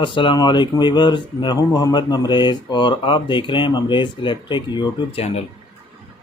अस्सलाम वालेकुम वीवर्स, मैं हूं मोहम्मद ममरेज़ और आप देख रहे हैं ममरेज़ इलेक्ट्रिक यूट्यूब चैनल।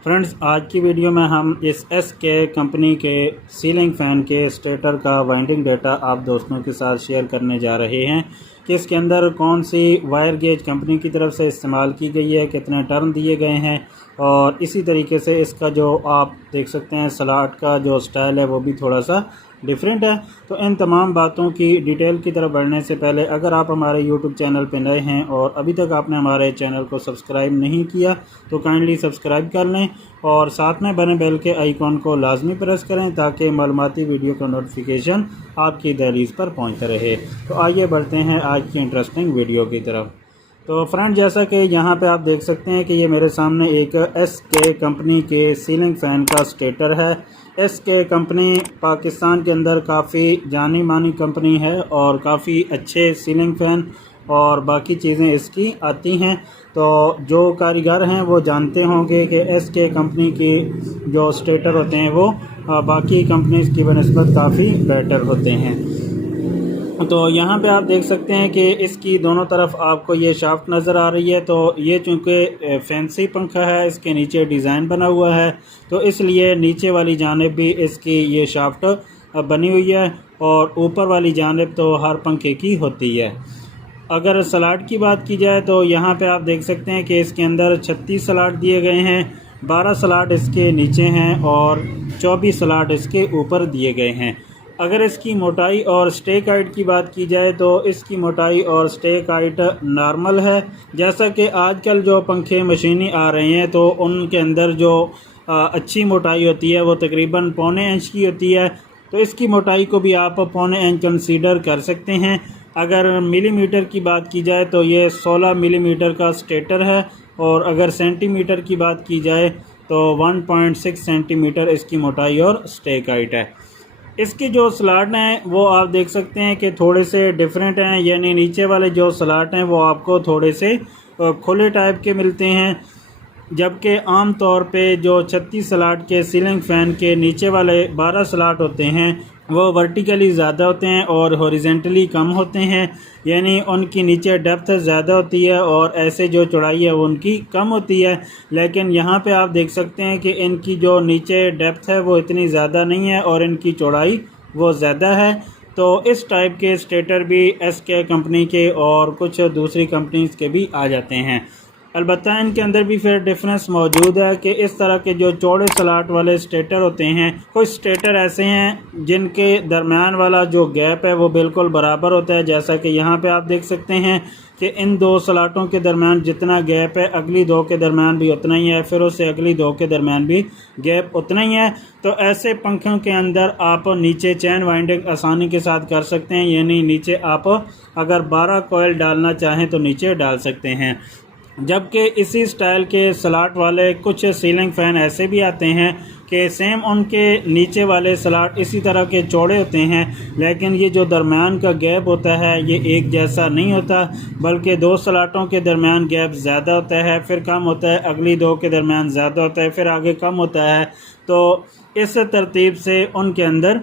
फ्रेंड्स, आज की वीडियो में हम इस एसके कंपनी के सीलिंग फ़ैन के स्टेटर का वाइंडिंग डाटा आप दोस्तों के साथ शेयर करने जा रहे हैं कि इसके अंदर कौन सी वायर गेज कंपनी की तरफ से इस्तेमाल की गई है, कितने टर्न दिए गए हैं और इसी तरीके से इसका जो आप देख सकते हैं स्लॉट का जो स्टाइल है वो भी थोड़ा सा डिफरेंट है। तो इन तमाम बातों की डिटेल की तरफ बढ़ने से पहले अगर आप हमारे यूट्यूब चैनल पर नए हैं और अभी तक आपने हमारे चैनल को सब्सक्राइब नहीं किया तो काइंडली सब्सक्राइब कर लें और साथ में बने बेल के आइकॉन को लाजमी प्रेस करें ताकि मालूमाती वीडियो का नोटिफिकेशन आपकी दहलीज पर पहुंचता रहे। तो आइए बढ़ते हैं आज की इंटरेस्टिंग वीडियो की तरफ। तो फ्रेंड, जैसा कि यहाँ पे आप देख सकते हैं कि ये मेरे सामने एक एसके कंपनी के सीलिंग फ़ैन का स्टेटर है। एसके कंपनी पाकिस्तान के अंदर काफ़ी जानी मानी कंपनी है और काफ़ी अच्छे सीलिंग फ़ैन और बाकी चीज़ें इसकी आती हैं। तो जो कारीगर हैं वो जानते होंगे कि एसके कंपनी की जो स्टेटर होते हैं वो बाकी कंपनीज़ की बनिस्बत काफ़ी बेटर होते हैं। तो यहाँ पे आप देख सकते हैं कि इसकी दोनों तरफ आपको ये शाफ्ट नज़र आ रही है। तो ये चूँकि फैंसी पंखा है, इसके नीचे डिज़ाइन बना हुआ है तो इसलिए नीचे वाली जानिब भी इसकी ये शाफ्ट बनी हुई है और ऊपर वाली जानिब तो हर पंखे की होती है। अगर स्लॉट की बात की जाए तो यहाँ पे आप देख सकते हैं कि इसके अंदर 36 स्लॉट दिए गए हैं, 12 स्लॉट इसके नीचे हैं और 24 स्लॉट इसके ऊपर दिए गए हैं। अगर इसकी मोटाई और स्टेक हाइट की बात की जाए तो इसकी मोटाई और स्टेक हाइट नॉर्मल है। जैसा कि आजकल जो पंखे मशीनी आ रहे हैं तो उनके अंदर जो अच्छी मोटाई होती है वो तकरीबन 1.25 इंच की होती है। तो इसकी मोटाई को भी आप 1.25 इंच कंसीडर कर सकते हैं। अगर मिलीमीटर की बात की जाए तो ये 16 मिलीमीटर का स्टेटर है और अगर सेंटीमीटर की बात की जाए तो 1.6 सेंटीमीटर इसकी मोटाई और स्टेक हाइट है। इसके जो स्लॉट हैं वो आप देख सकते हैं कि थोड़े से डिफरेंट हैं, यानी नीचे वाले जो स्लॉट हैं वो आपको थोड़े से खुले टाइप के मिलते हैं, जबकि आम तौर पे जो 36 स्लॉट के सीलिंग फ़ैन के नीचे वाले 12 स्लॉट होते हैं वो वर्टिकली ज़्यादा होते हैं और हॉरिजेंटली कम होते हैं, यानी उनकी नीचे डेप्थ ज़्यादा होती है और ऐसे जो चौड़ाई है वो उनकी कम होती है। लेकिन यहाँ पे आप देख सकते हैं कि इनकी जो नीचे डेप्थ है वो इतनी ज़्यादा नहीं है और इनकी चौड़ाई वो ज़्यादा है। तो इस टाइप के स्टेटर भी एसके कंपनी के और कुछ दूसरी कंपनीज़ के भी आ जाते हैं। अलबत्ता इनके अंदर भी फिर डिफरेंस मौजूद है कि इस तरह के जो चौड़े स्लॉट वाले स्टेटर होते हैं, कुछ स्टेटर ऐसे हैं जिनके दरमियान वाला जो गैप है वो बिल्कुल बराबर होता है। जैसा कि यहाँ पे आप देख सकते हैं कि इन दो स्लॉटों के दरमियान जितना गैप है अगली दो के दरमियान भी उतना ही है, फिर उससे अगली दो के दरमियान भी गैप उतना ही है। तो ऐसे पंखों के अंदर आप नीचे चैन वाइंडिंग आसानी के साथ कर सकते हैं, यानी नीचे आप अगर 12 कॉइल डालना चाहें तो नीचे डाल सकते हैं। जबकि इसी स्टाइल के स्लॉट वाले कुछ सीलिंग फ़ैन ऐसे भी आते हैं कि सेम उनके नीचे वाले स्लॉट इसी तरह के चौड़े होते हैं, लेकिन ये जो दरमियान का गैप होता है ये एक जैसा नहीं होता, बल्कि दो स्लॉटों के दरमियान गैप ज़्यादा होता है, फिर कम होता है, अगली दो के दरमियान ज़्यादा होता है, फिर आगे कम होता है। तो इस तरतीब से उनके अंदर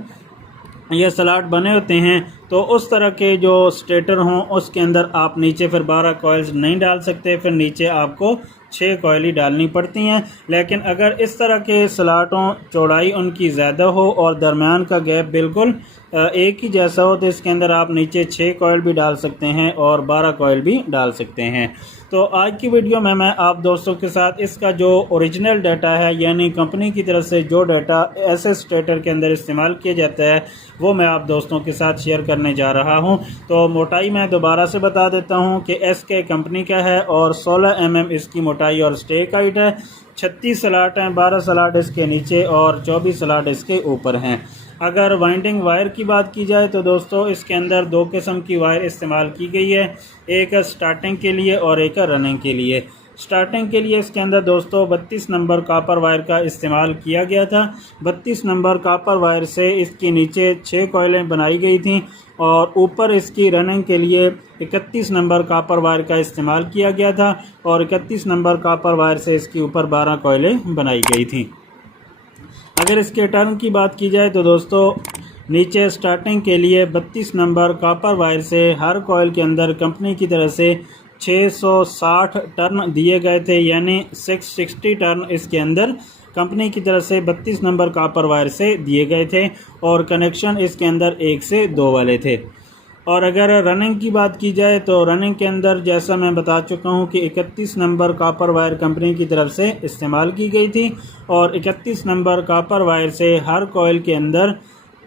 ये स्लॉट बने होते हैं। तो उस तरह के जो स्टेटर हों उसके अंदर आप नीचे फिर 12 कॉइल्स नहीं डाल सकते, फिर नीचे आपको 6 कॉइल ही डालनी पड़ती हैं। लेकिन अगर इस तरह के स्लॉटों चौड़ाई उनकी ज़्यादा हो और दरमियान का गैप बिल्कुल एक ही जैसा हो तो इसके अंदर आप नीचे 6 कॉइल भी डाल सकते हैं और 12 कॉइल भी डाल सकते हैं। तो आज की वीडियो में मैं आप दोस्तों के साथ इसका जो ओरिजिनल डाटा है, यानी कंपनी की तरफ से जो डाटा ऐसे स्टेटर के अंदर इस्तेमाल किया जाता है वो मैं आप दोस्तों के साथ शेयर करने जा रहा हूं। तो मोटाई मैं दोबारा से बता देता हूं कि एसके कंपनी का है और 16 mm इसकी मोटाई और स्टेक हाइट है। 36 स्लॉट हैं, 12 स्लॉट इसके नीचे और 24 स्लॉट इसके ऊपर हैं। अगर वाइंडिंग वायर की बात की जाए तो दोस्तों इसके अंदर दो किस्म की वायर इस्तेमाल की गई है, एक स्टार्टिंग के लिए और एक रनिंग के लिए। स्टार्टिंग के लिए इसके अंदर दोस्तों 32 नंबर कॉपर वायर का इस्तेमाल किया गया था। 32 नंबर कॉपर वायर से इसकी नीचे 6 कॉइलें बनाई गई थीं और ऊपर इसकी रनिंग के लिए 31 नंबर कॉपर वायर का इस्तेमाल किया गया था और 31 नंबर कॉपर वायर से इसके ऊपर 12 कॉइलें बनाई गई थीं। अगर इसके टर्न की बात की जाए तो दोस्तों नीचे स्टार्टिंग के लिए 32 नंबर कॉपर वायर से हर कॉइल के अंदर कंपनी की तरफ से 660 टर्न दिए गए थे, यानी 660 टर्न इसके अंदर कंपनी की तरफ से 32 नंबर कॉपर वायर से दिए गए थे और कनेक्शन इसके अंदर 1 से 2 वाले थे। और अगर रनिंग की बात की जाए तो रनिंग के अंदर जैसा मैं बता चुका हूं कि 31 नंबर कॉपर वायर कंपनी की तरफ से इस्तेमाल की गई थी और 31 नंबर कॉपर वायर से हर कॉइल के अंदर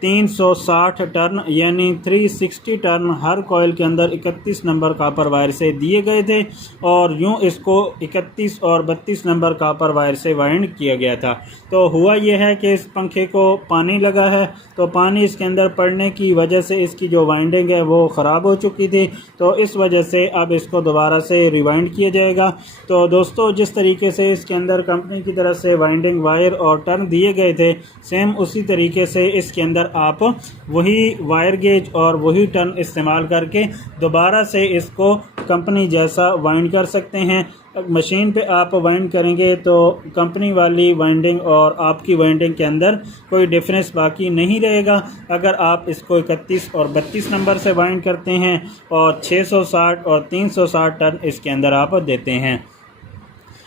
360 टर्न यानी 360 टर्न हर कॉइल के अंदर 31 नंबर कॉपर वायर से दिए गए थे और यूं इसको 31 और 32 नंबर कॉपर वायर से वाइंड किया गया था। तो हुआ यह है कि इस पंखे को पानी लगा है, तो पानी इसके अंदर पड़ने की वजह से इसकी जो वाइंडिंग है वो ख़राब हो चुकी थी, तो इस वजह से अब इसको दोबारा से रिवाइंड किया जाएगा। तो दोस्तों, जिस तरीके से इसके अंदर कंपनी की तरफ से वाइंडिंग वायर और टर्न दिए गए थे, सेम उसी तरीके से इसके अंदर आप वही वायर गेज और वही टर्न इस्तेमाल करके दोबारा से इसको कंपनी जैसा वाइंड कर सकते हैं। मशीन पे आप वाइंड करेंगे तो कंपनी वाली वाइंडिंग और आपकी वाइंडिंग के अंदर कोई डिफरेंस बाकी नहीं रहेगा। अगर आप इसको 31 और 32 नंबर से वाइंड करते हैं और 660 और 360 टर्न इसके अंदर आप देते हैं।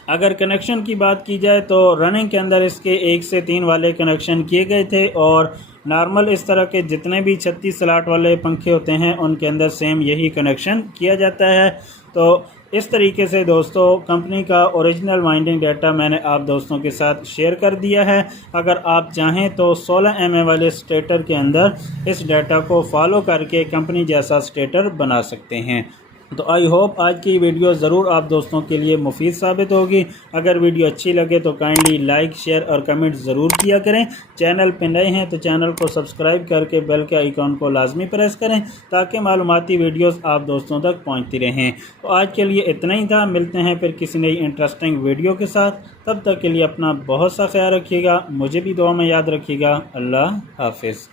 अगर कनेक्शन की बात की जाए तो रनिंग के अंदर इसके 1 से 3 वाले कनेक्शन किए गए थे और नॉर्मल इस तरह के जितने भी 36 स्लॉट वाले पंखे होते हैं उनके अंदर सेम यही कनेक्शन किया जाता है। तो इस तरीके से दोस्तों कंपनी का ओरिजिनल वाइंडिंग डाटा मैंने आप दोस्तों के साथ शेयर कर दिया है। अगर आप चाहें तो 16 mm वाले स्टेटर के अंदर इस डाटा को फॉलो करके कंपनी जैसा स्टेटर बना सकते हैं। तो आई होप आज की वीडियो ज़रूर आप दोस्तों के लिए मुफीद साबित होगी। अगर वीडियो अच्छी लगे तो काइंडली लाइक, शेयर और कमेंट ज़रूर किया करें। चैनल पे नए हैं तो चैनल को सब्सक्राइब करके बेल के आइकॉन को लाजमी प्रेस करें ताकि मालूमाती वीडियोस आप दोस्तों तक पहुंचती रहें। तो आज के लिए इतना ही था, मिलते हैं फिर किसी नई इंटरेस्टिंग वीडियो के साथ। तब तक के लिए अपना बहुत सा ख्याल रखिएगा, मुझे भी दुआ में याद रखिएगा। अल्लाह हाफिज़।